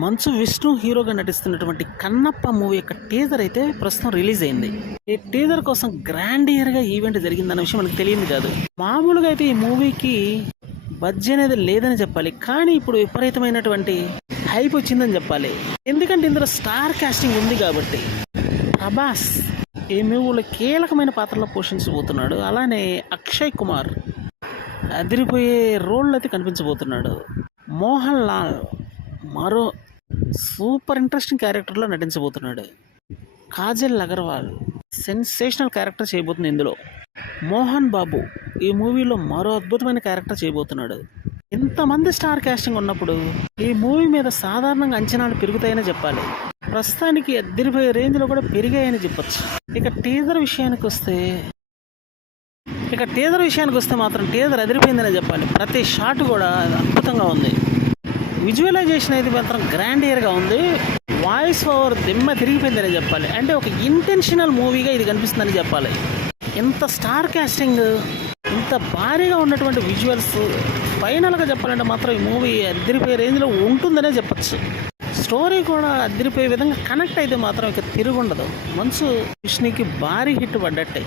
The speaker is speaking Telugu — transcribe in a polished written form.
మంచు విష్ణు హీరోగా నటిస్తున్నటువంటి కన్నప్ప మూవీ యొక్క టీజర్ అయితే ప్రస్తుతం రిలీజ్ అయింది. ఈ టీజర్ కోసం గ్రాండియర్ గా ఈవెంట్ జరిగిందన్న విషయం మనకు తెలియదు కాదు. మామూలుగా అయితే ఈ మూవీకి బడ్జెట్ అనేది లేదని చెప్పాలి, కానీ ఇప్పుడు విపరీతమైనటువంటి హైప్ వచ్చిందని చెప్పాలి. ఎందుకంటే ఇందులో స్టార్ కాస్టింగ్ ఉంది కాబట్టి. ప్రభాస్ ఈ మూవీలో కీలకమైన పాత్రలో పోషించబోతున్నాడు. అలానే అక్షయ్ కుమార్ అదిరిపోయే రోల్ అయితే కనిపించబోతున్నాడు. మోహన్ లాల్ మరో సూపర్ ఇంట్రెస్టింగ్ క్యారెక్టర్లో నటించబోతున్నాడు. కాజల్ అగర్వాల్ సెన్సేషనల్ క్యారెక్టర్ చేయబోతుంది ఇందులో. మోహన్ బాబు ఈ మూవీలో మరో అద్భుతమైన క్యారెక్టర్ చేయబోతున్నాడు. ఇంతమంది స్టార్ కాస్టింగ్ ఉన్నప్పుడు ఈ మూవీ మీద సాధారణంగా అంచనాలు పెరుగుతాయని చెప్పాలి. ప్రస్తుతానికి అద్దరిపోయే రేంజ్లో కూడా పెరిగాయని చెప్పొచ్చు. ఇక టీజర్ విషయానికి వస్తే మాత్రం టీజర్ అదిరిపోయిందనే చెప్పాలి. ప్రతి షాట్ కూడా అద్భుతంగా ఉంది. విజువలైజేషన్ అయితే మాత్రం గ్రాండియర్గా ఉంది. వాయిస్ ఓవర్ దిమ్మ తిరిగిపోయిందని చెప్పాలి. అంటే ఒక ఇంటెన్షనల్ మూవీగా ఇది కనిపిస్తుందని చెప్పాలి. ఇంత స్టార్ కాస్టింగ్, ఇంత భారీగా ఉన్నటువంటి విజువల్స్, ఫైనల్గా చెప్పాలంటే మాత్రం ఈ మూవీ అద్దరిపోయే రేంజ్లో ఉంటుందనే చెప్పచ్చు. స్టోరీ కూడా అద్దరిపోయే విధంగా కనెక్ట్ అయితే మాత్రం ఇక తిరుగుండదు. మంచు విష్ణుకి భారీ హిట్ పడ్డట్టే.